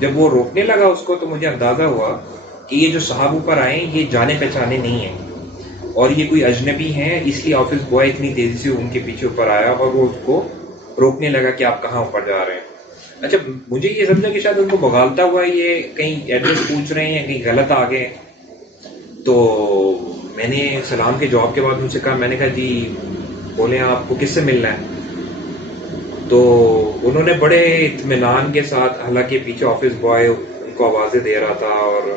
جب وہ روکنے لگا اس کو تو مجھے اندازہ ہوا کہ یہ جو صاحب اوپر آئے یہ جانے پہچانے نہیں ہیں اور یہ کوئی اجنبی ہیں، اس لیے آفس بوائے اتنی تیزی سے ان کے پیچھے اوپر آیا اور وہ اس کو روکنے لگا کہ آپ کہاں اوپر جا رہے ہیں۔ اچھا مجھے یہ سمجھا کہ شاید ان کو بغالتا ہوا یہ کہیں ایڈریس پوچھ رہے ہیں، کہیں غلط آ گئے، تو میں نے سلام کے جواب کے بعد ان سے کہا، میں نے کہا جی بولیں آپ کو کس سے ملنا ہے؟ تو انہوں نے بڑے اطمینان کے ساتھ، حالانکہ پیچھے آفس بوائے ان کو آوازیں دے رہا تھا، اور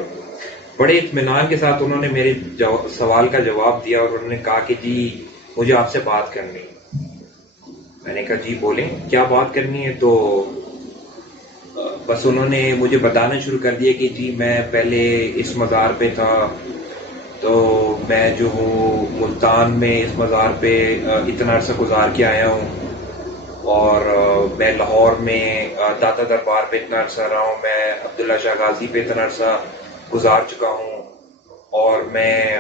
بڑے اطمینان کے ساتھ انہوں نے میرے سوال کا جواب دیا اور انہوں نے کہا کہ جی مجھے آپ سے بات کرنی ہے۔ میں نے کہا جی بولیں کیا بات کرنی ہے؟ تو بس انہوں نے مجھے بتانا شروع کر دیا کہ جی میں پہلے اس مزار پہ تھا، تو میں جو ہوں ملتان میں اس مزار پہ اتنا عرصہ گزار کے آیا ہوں، اور میں لاہور میں داتا دربار پہ اتنا عرصہ رہا ہوں، میں عبداللہ شاہ غازی پہ اتنا عرصہ گزار چکا ہوں، اور میں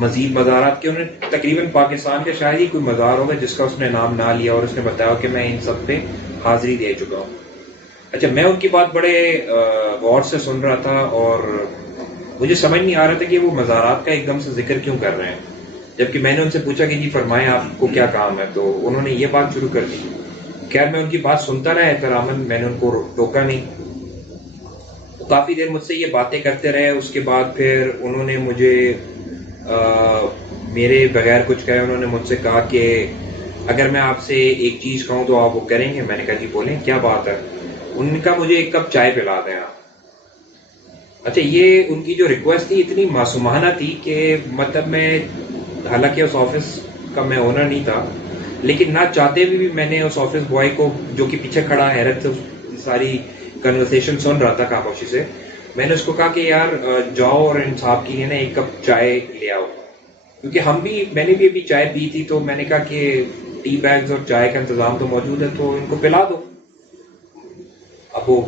مزید مزارات کے، انہوں نے تقریباً پاکستان کا شاید ہی کوئی مزار ہوگا جس کا اس نے نام نہ لیا، اور اس نے بتایا کہ میں ان سب پہ حاضری دے چکا ہوں۔ اچھا میں ان کی بات بڑے غور سے سن رہا تھا، اور مجھے سمجھ نہیں آ رہا تھا کہ وہ مزارات کا ایک دم سے ذکر کیوں کر رہے ہیں، جبکہ میں نے ان سے پوچھا کہ جی فرمائیں آپ کو کیا کام ہے، تو انہوں نے یہ بات شروع کر دی۔ خیر میں ان کی بات سنتا رہا احتراماً، میں نے ان کو ٹوکا نہیں۔ تو کافی دیر مجھ سے یہ باتیں کرتے رہے، اس کے بعد پھر انہوں نے مجھے میرے بغیر کچھ کہے انہوں نے مجھ سے کہا کہ اگر میں آپ سے ایک چیز کہوں تو آپ وہ کریں گے؟ میں نے کہا جی بولیں کیا بات ہے؟ انہوں نے کہا مجھے ایک کپ چائے پلا دیں آپ۔ اچھا یہ ان کی جو ریکویسٹ تھی اتنی معصومانہ تھی کہ مطلب میں، حالانکہ اس آفس کا میں اونر نہیں تھا، لیکن نہ چاہتے بھی میں نے اس آفس بوائے کو جو کہ پیچھے کھڑا حیرت سے ساری کنورسیشن سن رہا تھا خاموشی سے، میں نے اس کو کہا کہ یار جاؤ اور ان صاحب کے لیے نا ایک کپ چائے لے آؤ، کیونکہ میں نے بھی ابھی چائے پی تھی، تو میں نے کہا کہ ٹی بیگز اور چائے کا انتظام تو موجود ہے تو ان کو پلا دو۔ اب وہ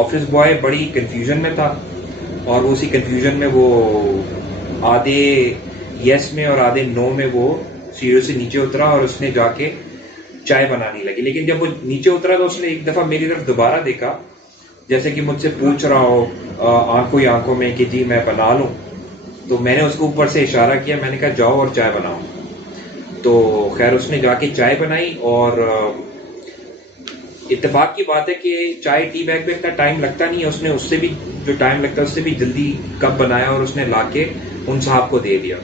آفس بوائے بڑی کنفیوژن میں تھا، اور وہ اسی کنفیوژن میں وہ آدھے یس میں اور آدھے نو میں وہ سیڑھیوں سے نیچے اترا اور اس نے جا کے چائے بنانی لگی، لیکن جب وہ نیچے اترا تو اس نے ایک دفعہ میری طرف دوبارہ دیکھا جیسے کہ مجھ سے پوچھ رہا ہو آنکھوں ہی آنکھوں میں کہ جی میں بنا لوں، تو میں نے اس کو اوپر سے اشارہ کیا، میں نے کہا جاؤ اور چائے بناؤ۔ تو خیر اس نے جا کے چائے بنائی، اور اتفاق کی بات ہے کہ چائے ٹی بیگ میں اتنا ٹائم لگتا نہیں ہے، اس نے اس سے بھی جو ٹائم لگتا ہے اس سے بھی جلدی کپ بنایا اور اس نے لا کے ان صاحب کو دے دیا۔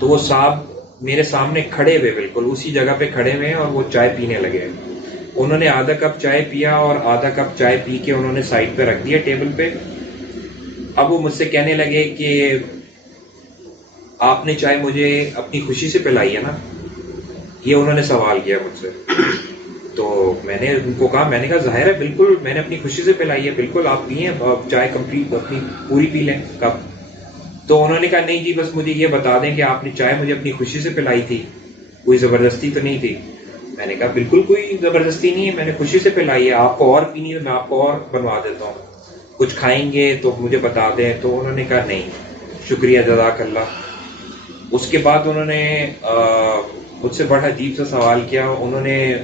تو وہ صاحب میرے سامنے کھڑے ہوئے، بالکل اسی جگہ پہ کھڑے ہوئے ہیں، اور وہ چائے پینے لگے۔ انہوں نے آدھا کپ چائے پیا اور آدھا کپ چائے پی کے انہوں نے سائڈ پہ رکھ دیا ٹیبل پہ۔ اب وہ مجھ سے کہنے لگے کہ آپ نے چائے مجھے اپنی خوشی سے پلائی ہے نا، یہ انہوں نے سوال کیا مجھ سے۔ تو میں نے ان کو کہا، میں نے کہا ظاہر ہے بالکل میں نے اپنی خوشی سے پلائی ہے، بالکل آپ پئیں، آپ چائے کمپلیٹ اپنی پوری پی لیں کپ۔ تو انہوں نے کہا نہیں جی بس مجھے یہ بتا دیں کہ آپ نے چائے مجھے اپنی خوشی سے پلائی تھی، کوئی زبردستی تو نہیں تھی؟ میں نے کہا بالکل کوئی زبردستی نہیں ہے، میں نے خوشی سے پلائی ہے، آپ کو اور پینی ہے میں آپ کو اور بنوا دیتا ہوں، کچھ کھائیں گے تو مجھے بتا دیں۔ تو انہوں نے کہا نہیں شکریہ جزاک اللہ۔ اس کے بعد انہوں نے مجھ سے بڑا عجیب سا سوال کیا، انہوں نے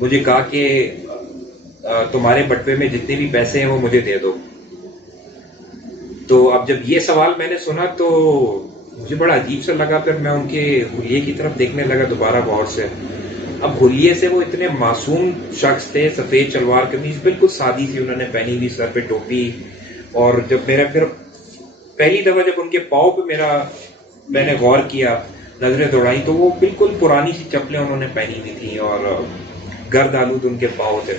مجھے کہا کہ تمہارے بٹوے میں جتنے بھی پیسے ہیں وہ مجھے دے دو۔ تو اب جب یہ سوال میں نے سنا تو مجھے بڑا عجیب سا لگا، پھر میں ان کے حلیے کی طرف دیکھنے لگا دوبارہ غور سے۔ اب حلیے سے وہ اتنے معصوم شخص تھے، سفید شلوار قمیض بالکل سادی سی انہوں نے پہنی ہوئی، سر پہ ٹوپی، اور جب میرا پھر پہلی دفعہ جب ان کے پاؤں پہ میں نے غور کیا، نظریں دوڑائی، تو وہ بالکل پرانی سی چپلیں انہوں نے پہنی ہوئی تھیں اور گرد آلود ان کے پاؤں تھے۔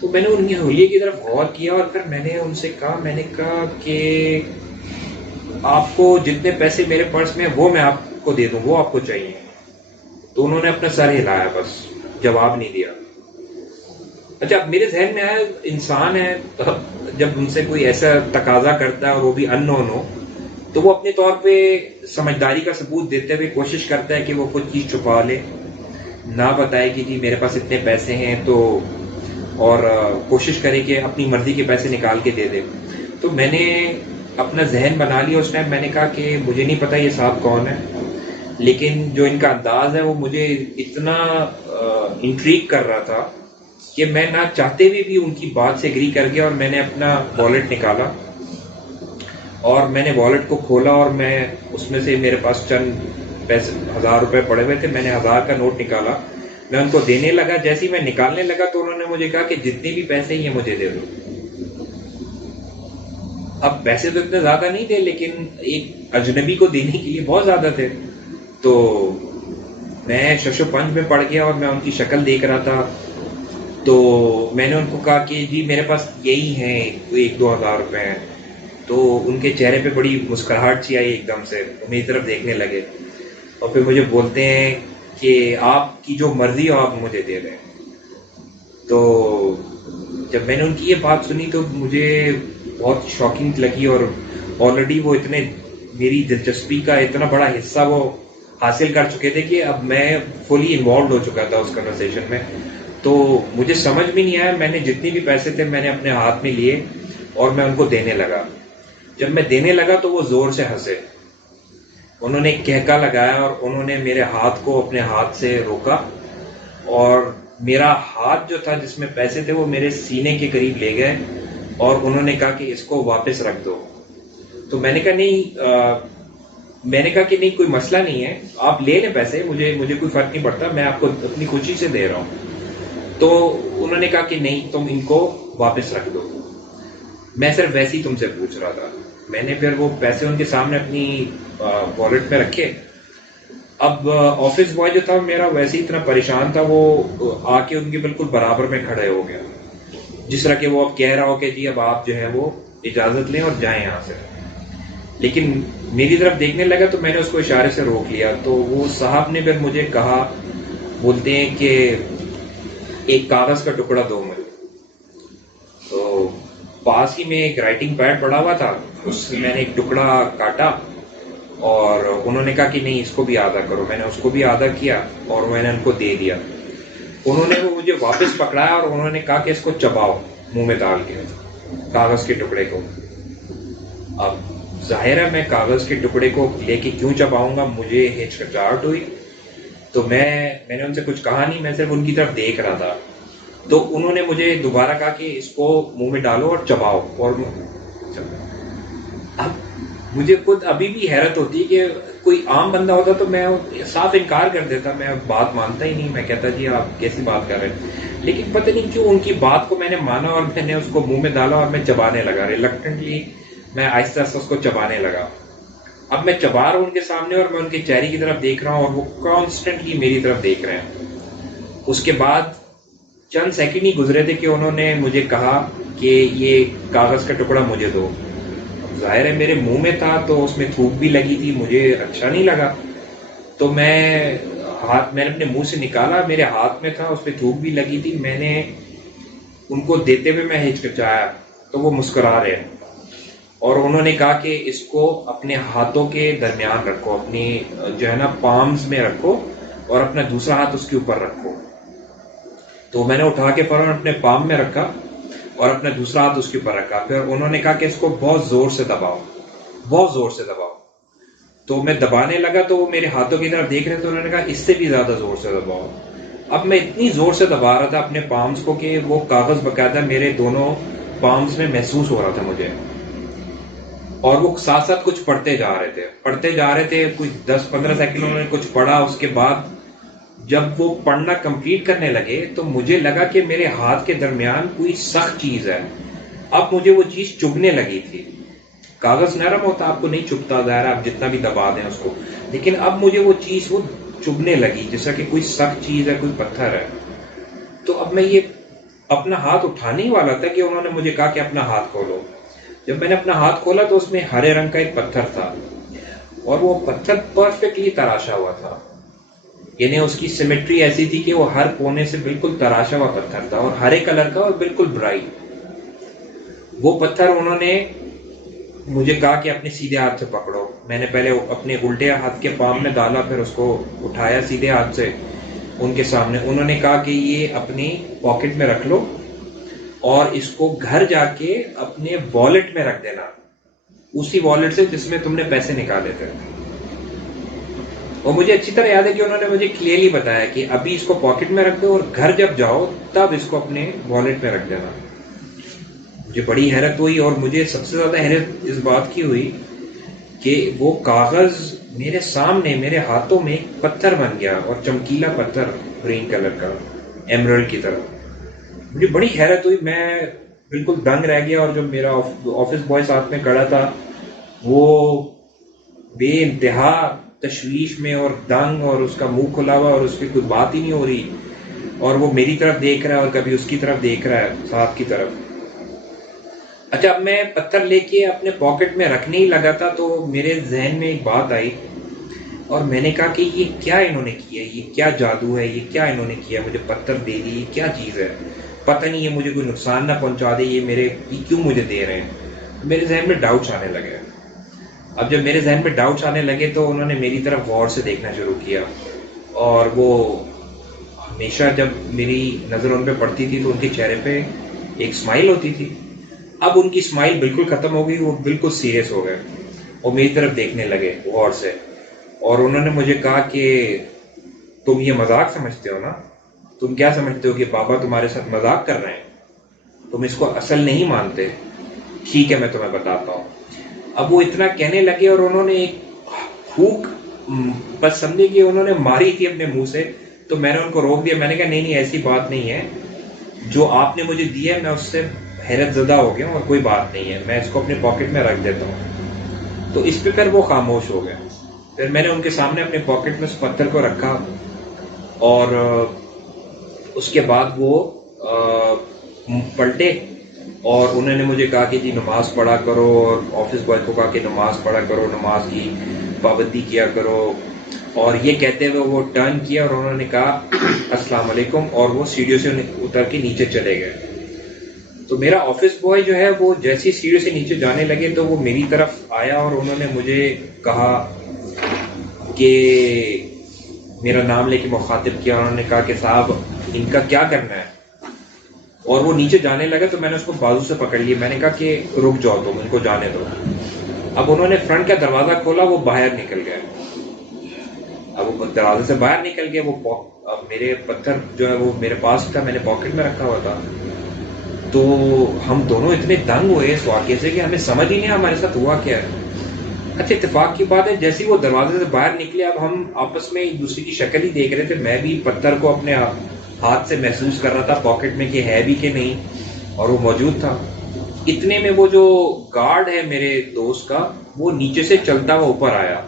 تو میں نے ان کے حلیے کی طرف غور کیا اور پھر میں نے ان سے کہا، میں نے کہا کہ آپ کو جتنے پیسے میرے پرس میں وہ میں آپ کو دے دوں، وہ آپ کو چاہیے؟ تو انہوں نے اپنا سر ہلایا، بس جواب نہیں دیا۔ اچھا اب میرے ذہن میں آیا انسان ہے، جب ان سے کوئی ایسا تقاضا کرتا ہے اور وہ بھی ان نون ہو، تو وہ اپنے طور پہ سمجھداری کا ثبوت دیتے ہوئے کوشش کرتا ہے کہ وہ کچھ چیز چھپا لے، نہ بتائے کہ جی میرے پاس اتنے پیسے ہیں، تو اور کوشش کرے کہ اپنی مرضی کے پیسے نکال کے دے دے۔ تو میں نے اپنا ذہن بنا لیا اس ٹائم، میں نے کہا کہ مجھے نہیں پتا یہ صاحب کون ہے، لیکن جو ان کا انداز ہے وہ مجھے اتنا انٹریگ کر رہا تھا کہ میں نہ چاہتے ہوئے بھی ان کی بات سے اگری کر گیا اور میں نے اپنا والٹ نکالا اور میں نے والٹ کو کھولا اور میں اس میں سے میرے پاس چند پیسے 1000 روپے پڑے ہوئے تھے. میں نے 1000 کا نوٹ نکالا, میں ان کو دینے لگا. جیسے ہی میں نکالنے لگا تو انہوں نے مجھے کہا کہ جتنے بھی پیسے ہیں یہ مجھے دے دو. اب پیسے تو اتنے زیادہ نہیں تھے لیکن ایک اجنبی کو دینے کے لیے بہت زیادہ تھے. تو میں شش و پنج میں پڑ گیا اور میں ان کی شکل دیکھ رہا تھا. تو میں نے ان کو کہا کہ جی میرے پاس یہی ہیں 1-2 ہزار روپے ہیں. تو ان کے چہرے پہ بڑی مسکراہٹ سی آئی, ایک دم سے میری طرف دیکھنے لگے اور پھر مجھے بولتے ہیں کہ آپ کی جو مرضی ہو آپ مجھے دے دیں. تو جب میں نے ان کی یہ بات سنی تو مجھے بہت شاکنگ لگی, اور آلریڈی وہ اتنے میری دلچسپی کا اتنا بڑا حصہ وہ حاصل کر چکے تھے کہ اب میں فلی انوالوڈ ہو چکا تھا اس کنورسیشن میں. تو مجھے سمجھ بھی نہیں آیا, میں نے جتنے بھی پیسے تھے میں نے اپنے ہاتھ میں لیے اور میں ان کو دینے لگا. جب میں دینے لگا تو وہ زور سے ہنسے, انہوں نے ایک کہکا لگایا اور انہوں نے میرے ہاتھ کو اپنے ہاتھ سے روکا اور میرا ہاتھ جو تھا جس میں پیسے تھے وہ میرے سینے کے قریب لے گئے اور انہوں نے کہا کہ اس کو واپس رکھ دو. تو میں نے کہا کہ نہیں کوئی مسئلہ نہیں ہے, آپ لے لیں پیسے, مجھے کوئی فرق نہیں پڑتا, میں آپ کو اپنی خوشی سے دے رہا ہوں. تو انہوں نے کہا کہ نہیں تم ان کو واپس رکھ دو. میں صرف ویسے ہی تم سے پوچھ رہا تھا. میں نے پھر وہ پیسے ان کے سامنے اپنی والٹ میں رکھے. اب آفس بوائے جو تھا میرا ویسے ہی اتنا پریشان تھا, وہ آ کے ان کے بالکل برابر میں کھڑے ہو گیا, جس طرح کہ وہ اب کہہ رہا ہو کہ جی اب آپ جو ہے وہ اجازت لیں اور جائیں یہاں سے. لیکن میری طرف دیکھنے لگا تو میں نے اس کو اشارے سے روک لیا. تو وہ صاحب نے پھر مجھے کہا, بولتے ہیں کہ ایک کاغذ کا ٹکڑا دو مجھے. تو پاس ہی میں ایک رائٹنگ پیڈ پڑا ہوا تھا, اس سے میں نے ایک ٹکڑا کاٹا اور انہوں نے کہا کہ نہیں اس کو بھی آدھا کرو. میں نے اس کو بھی آدھا کیا اور میں نے ان کو دے دیا. انہوں نے وہ مجھے واپس پکڑایا اور انہوں نے کہا کہ اس کو چباؤ منہ میں ڈال کے کاغذ کے ٹکڑے کو. اب ظاہر ہے میں کاغذ کے ٹکڑے کو لے کے کیوں چباؤں گا, مجھے ہچکچاہٹ ہوئی. تو میں نے ان سے کچھ کہا نہیں, میں صرف ان کی طرف دیکھ رہا تھا. تو انہوں نے مجھے دوبارہ کہا کہ اس کو منہ میں ڈالو اور چباؤ. اور اب مجھے خود ابھی بھی حیرت ہوتی ہے کہ کوئی عام بندہ ہوتا تو میں صاف انکار کر دیتا, میں بات مانتا ہی نہیں, میں کہتا جی آپ کیسی بات کر رہے ہیں. لیکن پتہ نہیں کیوں ان کی بات کو میں نے مانا اور میں نے اس کو منہ میں ڈالا اور میں چبانے لگا. ریلکٹنٹلی میں آہستہ آہستہ اس کو چبانے لگا. اب میں چبا رہا ہوں ان کے سامنے اور میں ان کے چہرے کی طرف دیکھ رہا ہوں اور وہ کانسٹنٹلی میری طرف دیکھ رہے ہیں. اس کے بعد چند سیکنڈ ہی گزرے تھے کہ انہوں نے مجھے کہا کہ یہ کاغذ کا ٹکڑا مجھے دو. ظاہر ہے میرے منہ میں تھا تو اس میں تھوک بھی لگی تھی, مجھے اچھا نہیں لگا. تو میں نے اپنے منہ سے نکالا, میرے ہاتھ میں تھا, اس پہ تھوک بھی لگی تھی. میں نے ان کو دیتے ہوئے میں ہچکچایا تو وہ مسکرا رہے ہیں اور انہوں نے کہا کہ اس کو اپنے ہاتھوں کے درمیان رکھو, اپنی جو ہے نا پامز میں رکھو اور اپنا دوسرا ہاتھ اس کے اوپر رکھو. تو میں نے اٹھا کے فوراً اپنے پام میں رکھا اور اپنا دوسرا ہاتھ اس کے اوپر رکھا. پھر انہوں نے کہا کہ اس کو بہت زور سے دباؤ, بہت زور سے دباؤ. تو میں دبانے لگا تو وہ میرے ہاتھوں کی طرف دیکھ رہے تھے, انہوں نے کہا اس سے بھی زیادہ زور سے دباؤ. اب میں اتنی زور سے دبا رہا تھا اپنے پامز کو کہ وہ کاغذ باقاعدہ میرے دونوں پامز میں محسوس ہو رہا تھا مجھے, اور وہ ساتھ ساتھ کچھ پڑھتے جا رہے تھے. کوئی 10-15 سیکنڈ انہوں نے کچھ پڑھا. اس کے بعد جب وہ پڑھنا کمپلیٹ کرنے لگے تو مجھے لگا کہ میرے ہاتھ کے درمیان کوئی سخت چیز ہے. اب مجھے وہ چیز چبھنے لگی تھی. کاغذ نرم ہوتا, آپ کو نہیں چبھتا, ظاہر آپ جتنا بھی دبا دیں اس کو, لیکن اب مجھے وہ چیز وہ چبھنے لگی جیسا کہ کوئی سخت چیز ہے, کوئی پتھر ہے. تو اب میں یہ اپنا ہاتھ اٹھانے ہی والا تھا کہ انہوں نے مجھے کہا کہ اپنا ہاتھ کھولو. جب میں نے اپنا ہاتھ کھولا تو اس میں ہرے رنگ کا ایک پتھر تھا اور وہ پتھر پرفیکٹلی تراشا ہوا تھا. یعنی اس کی سیمیٹری ایسی تھی کہ وہ ہر کونے سے بالکل تراشا ہوا پتھر تھا اور ہرے کلر کا اور بالکل برائٹ. وہ پتھر انہوں نے مجھے کہا کہ اپنے سیدھے ہاتھ سے پکڑو. میں نے پہلے اپنے الٹے ہاتھ کے پام میں ڈالا, پھر اس کو اٹھایا سیدھے ہاتھ سے ان کے سامنے. انہوں نے کہا کہ یہ اپنی پاکٹ میں رکھ لو اور اس کو گھر جا کے اپنے والٹ میں رکھ دینا, اسی والٹ سے جس میں تم نے پیسے نکالے تھے. اور مجھے اچھی طرح یاد ہے کہ انہوں نے مجھے کلیئرلی بتایا کہ ابھی اس کو پاکٹ میں رکھ دو اور گھر جب جاؤ تب اس کو اپنے والیٹ میں رکھ دینا. مجھے بڑی حیرت ہوئی، اور مجھے سب سے زیادہ حیرت اس بات کی ہوئی کہ وہ کاغذ میرے سامنے میرے ہاتھوں میں ایک پتھر بن گیا، اور چمکیلا پتھر گرین کلر کا ایمرلڈ کی طرح. مجھے بڑی حیرت ہوئی، میں بالکل دنگ رہ گیا. اور جو میرا آفس بوائے ساتھ میں کھڑا تھا وہ بے انتہا تشویش میں اور دنگ، اور اس کا منہ کھلا ہوا اور اس کی کوئی بات ہی نہیں ہو رہی، اور وہ میری طرف دیکھ رہا ہے اور کبھی اس کی طرف دیکھ رہا ہے ساتھ کی طرف. اچھا، اب میں پتھر لے کے اپنے پاکٹ میں رکھنے ہی لگا تھا تو میرے ذہن میں ایک بات آئی، اور میں نے کہا کہ یہ کیا انہوں نے کیا، یہ کیا جادو ہے، یہ کیا انہوں نے کیا، مجھے پتھر دے دی، یہ کیا چیز ہے، پتہ نہیں یہ مجھے کوئی نقصان نہ پہنچا دے، یہ کیوں مجھے دے رہے ہیں. میرے ذہن میں ڈاؤٹس آنے لگے. اب جب میرے ذہن میں ڈاؤٹس آنے لگے تو انہوں نے میری طرف غور سے دیکھنا شروع کیا، اور وہ ہمیشہ جب میری نظر ان پہ پڑتی تھی تو ان کے چہرے پہ ایک اسمائل ہوتی تھی. اب ان کی اسمائل بالکل ختم ہو گئی، وہ بالکل سیریس ہو گئے اور میری طرف دیکھنے لگے غور سے. اور انہوں نے مجھے کہا کہ تم یہ مذاق سمجھتے ہو نا، تم کیا سمجھتے ہو کہ بابا تمہارے ساتھ مذاق کر رہے ہیں، تم اس کو اصل نہیں مانتے. ٹھیک ہے، میں تمہیں بتاتا ہوں. اب وہ اتنا کہنے لگے اور انہوں نے ایک پھونک، بس سمجھے کہ انہوں نے ماری تھی اپنے منہ سے. تو میں نے ان کو روک دیا. میں نے کہا نہیں ایسی بات نہیں ہے، جو آپ نے مجھے دیا ہے میں اس سے حیرت زدہ ہو گیا ہوں، اور کوئی بات نہیں ہے، میں اس کو اپنے پاکٹ میں رکھ دیتا ہوں. تو اس پہ پھر وہ خاموش ہو گئے. پھر میں نے ان کے سامنے اپنے پاکٹ میں اس پتھر کو رکھا، اور اس کے بعد وہ پلٹے اور انہوں نے مجھے کہا کہ جی نماز پڑھا کرو، اور آفس بوائے کو کہا کہ نماز پڑھا کرو، نماز کی پابندی کیا کرو. اور یہ کہتے ہوئے وہ ٹرن کیا اور انہوں نے کہا السلام علیکم، اور وہ سیڑھیوں سے اتر کے نیچے چلے گئے. تو میرا آفس بوائے جو ہے وہ جیسی سیڑھیوں سے نیچے جانے لگے تو وہ میری طرف آیا اور انہوں نے مجھے کہا کہ میرا نام لے کے مخاطب کیا. انہوں نے کہا کہ صاحب ان کا کیا کرنا ہے، اور وہ نیچے جانے لگا تو میں نے اس کو بازو سے پکڑ لیا. میں نے کہا کہ رک جاؤ، تم ان کو جانے دو. اب انہوں نے فرنٹ کا دروازہ کھولا، وہ باہر نکل گئے. اب وہ دروازے سے باہر نکل گئے. اب میرے پتھر جو ہے وہ میرے پاس تھا، میں نے پاکٹ میں رکھا ہوا تھا. تو ہم دونوں اتنے دنگ ہوئے اس واقعے سے کہ ہمیں سمجھ ہی نہیں ہمارے ساتھ ہوا کیا ہے. اچھا، اتفاق کی بات ہے جیسے وہ دروازے سے باہر نکلے اب ہم آپس میں ایک دوسرے کی شکل ہی دیکھ رہے تھے. میں بھی پتھر کو اپنے ہاتھ سے محسوس کر رہا تھا پاکٹ میں کہ ہے بھی کہ نہیں، اور وہ موجود تھا. اتنے میں وہ جو گارڈ ہے میرے دوست کا وہ نیچے سے چلتا ہوا اوپر آیا.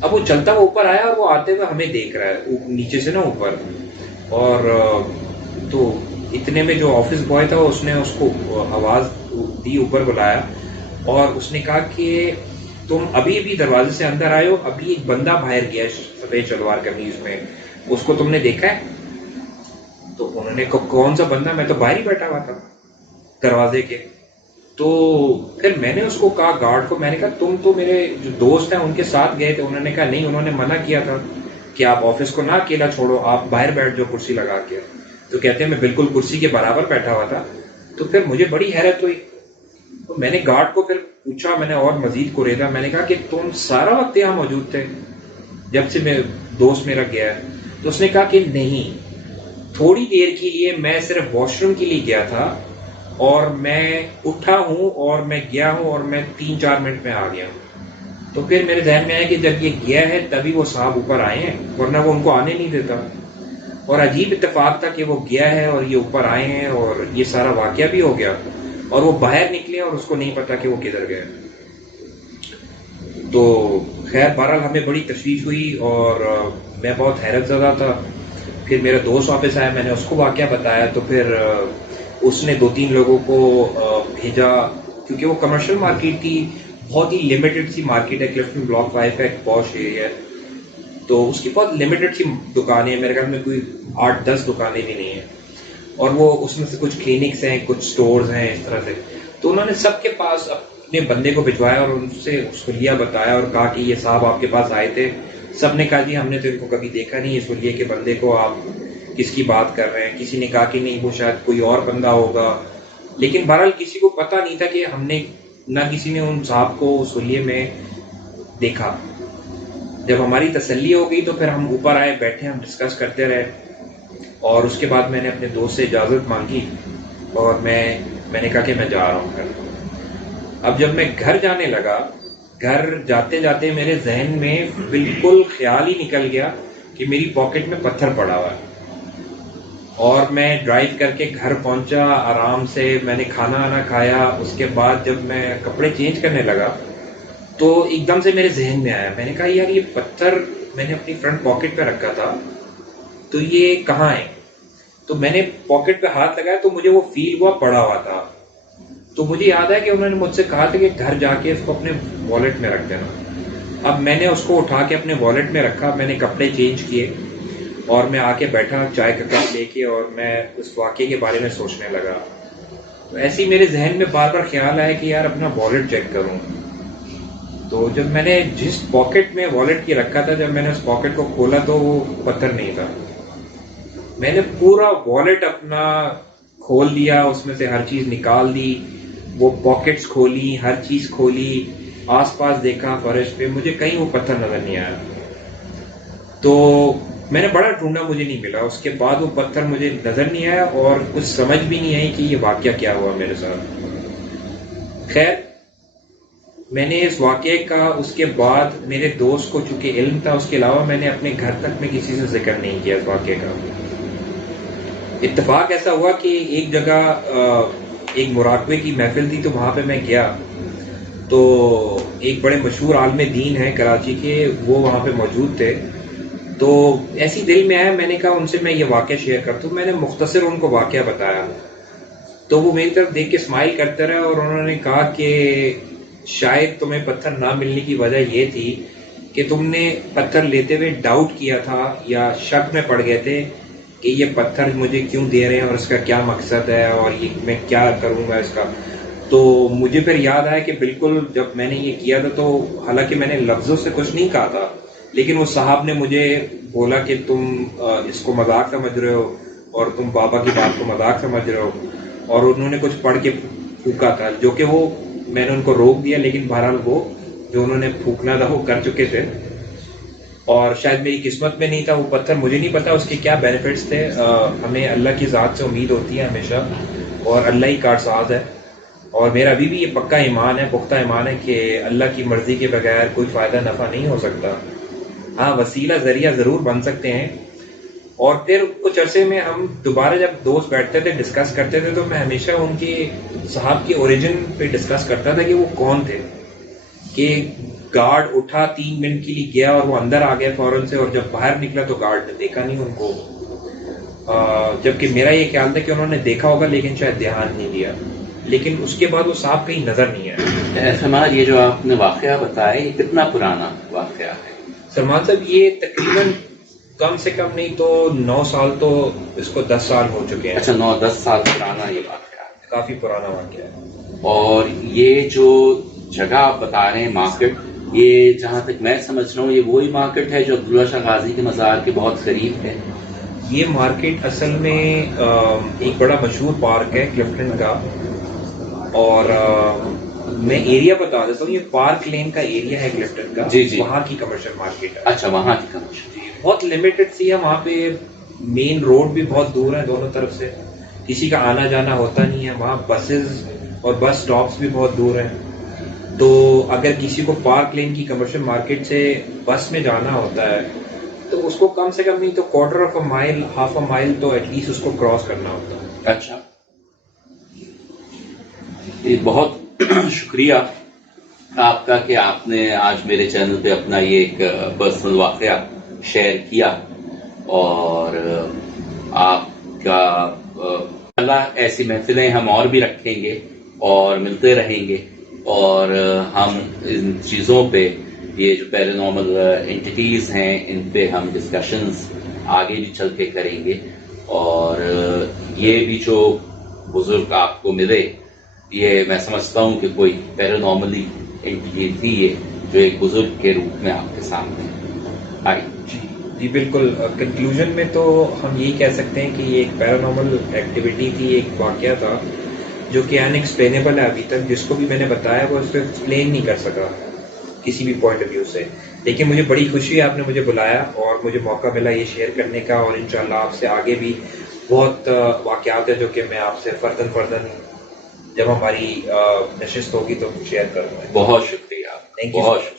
اب وہ چلتا ہوا اوپر آیا اور وہ آتے ہوئے ہمیں دیکھ رہا ہے نیچے سے نا اوپر. اور تو اتنے میں جو آفس بوائے تھا اس نے اس کو آواز دی، اوپر بلایا، اور اس نے کہا کہ تم ابھی بھی دروازے سے اندر آئے ہو، ابھی ایک بندہ باہر گیا سفید شلوار قمیض میں، اس کو تم نے دیکھا ہے؟ تو انہوں نے کہا کون سا بندہ، میں تو باہر ہی بیٹھا ہوا تھا دروازے کے. تو پھر میں نے اس کو کہا گارڈ کو، میں نے کہا تم تو میرے جو دوست ہیں ان کے ساتھ گئے تھے. انہوں نے کہا نہیں، انہوں نے منع کیا تھا کہ آپ آفس کو نہ اکیلا چھوڑو، آپ باہر بیٹھ جاؤ کرسی لگا کے. تو کہتے ہیں میں بالکل کرسی کے برابر بیٹھا ہوا تھا. تو پھر مجھے بڑی حیرت ہوئی. تو میں نے گارڈ کو پھر پوچھا، میں نے اور مزید کوریدا، میں نے کہا کہ تم سارا وقت یہاں موجود تھے جب سے میں دوست میرا گیا ہے؟ تو اس نے کہا کہ نہیں، تھوڑی دیر کے لیے میں صرف واش روم کے لیے گیا تھا، اور میں اٹھا ہوں اور میں گیا ہوں اور میں 3-4 منٹ میں آ گیا ہوں. تو پھر میرے ذہن میں آیا کہ جب یہ گیا ہے تبھی وہ صاحب اوپر آئے ہیں، ورنہ وہ ان کو آنے نہیں دیتا. اور عجیب اتفاق تھا کہ وہ گیا ہے اور یہ اوپر آئے ہیں اور یہ سارا واقعہ بھی ہو گیا، اور وہ باہر نکلے اور اس کو نہیں پتا کہ وہ کدھر گئے. تو خیر بہرحال ہمیں بڑی تشویش ہوئی اور میں بہت حیرت زدہ تھا. پھر میرا دوست واپس آیا، میں نے اس کو واقعہ بتایا، تو پھر اس نے 2-3 لوگوں کو بھیجا، کیونکہ وہ کمرشل مارکیٹ تھی، بہت ہی لمیٹڈ سی مارکیٹ ہے. کلفٹن بلاک 5 کا ایک پوش ایریا ہے، تو اس کی بہت لمیٹڈ سی دکانیں ہیں، میرے خیال میں کوئی 8-10 دکانیں بھی نہیں ہیں. اور وہ اس میں سے کچھ کلینکس ہیں، کچھ سٹورز ہیں اس طرح سے. تو انہوں نے سب کے پاس اپنے بندے کو بھجوایا اور ان سے اس حلیہ بتایا اور کہا کہ یہ صاحب آپ کے پاس آئے تھے. سب نے کہا جی ہم نے تو ان کو کبھی دیکھا نہیں، اس حلیے کے بندے کو آپ کس کی بات کر رہے ہیں. کسی نے کہا کہ نہیں وہ شاید کوئی اور بندہ ہوگا، لیکن بہرحال کسی کو پتہ نہیں تھا کہ ہم نے نہ کسی نے ان صاحب کو اس حلیے میں دیکھا. جب ہماری تسلی ہو گئی تو پھر ہم اوپر آئے، بیٹھے، ہم ڈسکس کرتے رہے، اور اس کے بعد میں نے اپنے دوست سے اجازت مانگی اور میں نے کہا کہ میں جا رہا ہوں گھر۔ اب جب میں گھر جانے لگا، گھر جاتے جاتے میرے ذہن میں بالکل خیال ہی نکل گیا کہ میری پاکٹ میں پتھر پڑا ہوا ہے، اور میں ڈرائیو کر کے گھر پہنچا آرام سے، میں نے کھانا آنا کھایا۔ اس کے بعد جب میں کپڑے چینج کرنے لگا تو ایک دم سے میرے ذہن میں آیا، میں نے کہا یار یہ پتھر میں نے اپنی فرنٹ پاکٹ پہ رکھا تھا، تو یہ کہاں ہے؟ تو میں نے پاکٹ پہ ہاتھ لگایا تو مجھے وہ فیل ہوا پڑا ہوا تھا۔ تو مجھے یاد ہے کہ انہوں نے مجھ سے کہا تھا کہ گھر جا کے اس کو اپنے والیٹ میں رکھ دینا۔ اب میں نے اس کو اٹھا کے اپنے والیٹ میں رکھا، میں نے کپڑے چینج کیے اور میں آ کے بیٹھا چائے کا کپ لے کے، اور میں اس واقعے کے بارے میں سوچنے لگا۔ تو ایسے ہی میرے ذہن میں بار بار خیال آیا کہ یار اپنا والیٹ چیک کروں۔ تو جب میں نے جس پاکٹ میں والیٹ کی رکھا تھا، جب میں نے اس پاکٹ کو کھولا تو وہ پتھر نہیں تھا۔ میں نے پورا والیٹ اپنا کھول دیا، اس میں سے ہر چیز نکال دی، وہ پاکٹس کھولی، ہر چیز کھولی، آس پاس دیکھا فرش پہ، مجھے کہیں وہ پتھر نظر نہیں آیا۔ تو میں نے بڑا ڈھونڈا، مجھے نہیں ملا۔ اس کے بعد وہ پتھر مجھے نظر نہیں آیا اور کچھ سمجھ بھی نہیں آئی کہ یہ واقعہ کیا ہوا میرے ساتھ۔ خیر، میں نے اس واقعے کا اس کے بعد میرے دوست کو چونکہ علم تھا، اس کے علاوہ میں نے اپنے گھر تک میں کسی سے ذکر نہیں کیا اس واقعے کا۔ اتفاق ایسا ہوا کہ ایک جگہ ایک مراقبے کی محفل تھی، تو وہاں پہ میں گیا، تو ایک بڑے مشہور عالم دین ہیں کراچی کے، وہ وہاں پہ موجود تھے۔ تو ایسی دل میں آیا، میں نے کہا ان سے میں یہ واقعہ شیئر کرتا ہوں۔ میں نے مختصر ان کو واقعہ بتایا، تو وہ میری طرف دیکھ کے اسمائل کرتے رہے، اور انہوں نے کہا کہ شاید تمہیں پتھر نہ ملنے کی وجہ یہ تھی کہ تم نے پتھر لیتے ہوئے ڈاؤٹ کیا تھا یا شک میں پڑ گئے تھے کہ یہ پتھر مجھے کیوں دے رہے ہیں اور اس کا کیا مقصد ہے اور یہ میں کیا کروں گا اس کا۔ تو مجھے پھر یاد آیا کہ بالکل جب میں نے یہ کیا تھا، تو حالانکہ میں نے لفظوں سے کچھ نہیں کہا تھا، لیکن وہ صاحب نے مجھے بولا کہ تم اس کو مذاق سمجھ رہے ہو اور تم بابا کی بات کو مذاق سمجھ رہے ہو، اور انہوں نے کچھ پڑھ کے پھونکا تھا، جو کہ وہ میں نے ان کو روک دیا، لیکن بہرحال وہ جو انہوں نے پھونکنا تھا وہ کر چکے تھے، اور شاید میری قسمت میں نہیں تھا وہ پتھر، مجھے نہیں پتا اس کے کیا بینیفٹس تھے۔ ہمیں اللہ کی ذات سے امید ہوتی ہے ہمیشہ، اور اللہ ہی کارساز ہے، اور میرا ابھی بھی یہ پکا ایمان ہے، پختہ ایمان ہے کہ اللہ کی مرضی کے بغیر کوئی فائدہ نفع نہیں ہو سکتا۔ ہاں، وسیلہ ذریعہ ضرور بن سکتے ہیں۔ اور پھر کچھ عرصے میں ہم دوبارہ جب دوست بیٹھتے تھے ڈسکس کرتے تھے، تو میں ہمیشہ ان کے صاحب کے اوریجن پہ ڈسکس کرتا تھا کہ وہ کون تھے، کہ گارڈ اٹھا 3 منٹ کے لیے گیا اور وہ اندر آ گیا فوراً سے، اور جب باہر نکلا تو گارڈ نے دیکھا نہیں ان کو، جبکہ میرا یہ خیال تھا کہ انہوں نے دیکھا ہوگا لیکن شاید دھیان نہیں دیا، لیکن اس کے بعد وہ صاحب کہیں نظر نہیں آیا۔ سماج، یہ جو آپ نے واقعہ بتایا یہ کتنا پرانا واقعہ ہے؟ سلمان صاحب، یہ تقریباً کم سے کم نہیں تو 9 سال، تو اس کو 10 سال ہو چکے ہیں۔ اچھا، 9-10 سال پرانا یہ واقعہ ہے، کافی پرانا واقعہ ہے۔ اور یہ جو جگہ آپ بتا رہے ہیں مارکیٹ، یہ جہاں تک میں سمجھ رہا ہوں یہ وہی مارکیٹ ہے جو عبداللہ شاہ غازی کے مزار کے بہت قریب ہے؟ یہ مارکیٹ اصل میں ایک بڑا مشہور پارک ہے کلفٹن کا، اور میں ایریا بتا دیتا ہوں، یہ پارک لین کا ایریا ہے کلفٹن کا، جی جی، وہاں کی کمرشل مارکیٹ ہے۔ اچھا، وہاں کی کمرشل، جی، بہت لمیٹڈ سی ہے، وہاں پہ مین روڈ بھی بہت دور ہے دونوں طرف سے، کسی کا آنا جانا ہوتا نہیں ہے، وہاں بسز اور بس سٹاپس بھی بہت دور ہیں، تو اگر کسی کو پارک لین کی کمرشل مارکیٹ سے بس میں جانا ہوتا ہے تو اس کو کم سے کم نہیں تو کوارٹر آف اے مائل، ہاف اے مائل تو ایٹ لیسٹ اس کو کراس کرنا ہوتا ہے۔ اچھا، یہ بہت شکریہ آپ کا کہ آپ نے آج میرے چینل پہ اپنا یہ ایک پرسنل واقعہ شیئر کیا، اور آپ کا اللہ ایسی محفلیں ہم اور بھی رکھیں گے اور ملتے رہیں گے، اور ہم ان چیزوں پہ، یہ جو پیرانارمل انٹیٹیز ہیں ان پہ ہم ڈسکشنز آگے بھی چل کے کریں گے، اور یہ بھی جو بزرگ آپ کو ملے، یہ میں سمجھتا ہوں کہ کوئی پیرانارملی انٹیٹی تھی یہ، جو ایک بزرگ کے روپ میں آپ کے سامنے آئی۔ جی بالکل، کنکلوژن میں تو ہم یہی کہہ سکتے ہیں کہ یہ ایک پیرانارمل ایکٹیویٹی تھی، ایک واقعہ تھا جو کہ ان ایکسپلینیبل ہے ابھی تک، جس کو بھی میں نے بتایا وہ اس کو ایکسپلین نہیں کر سکا، کسی بھی پوائنٹ آف ویو سے. لیکن مجھے بڑی خوشی ہے آپ نے مجھے بلایا اور مجھے موقع ملا یہ شیئر کرنے کا, اور انشاءاللہ آپ سے آگے بھی بہت واقعات ہیں جو کہ میں آپ سے فرداً جب ہماری نشست ہوگی تو شیئر کروں گا. بہت شکریہ. Thank you. بہت شکریہ.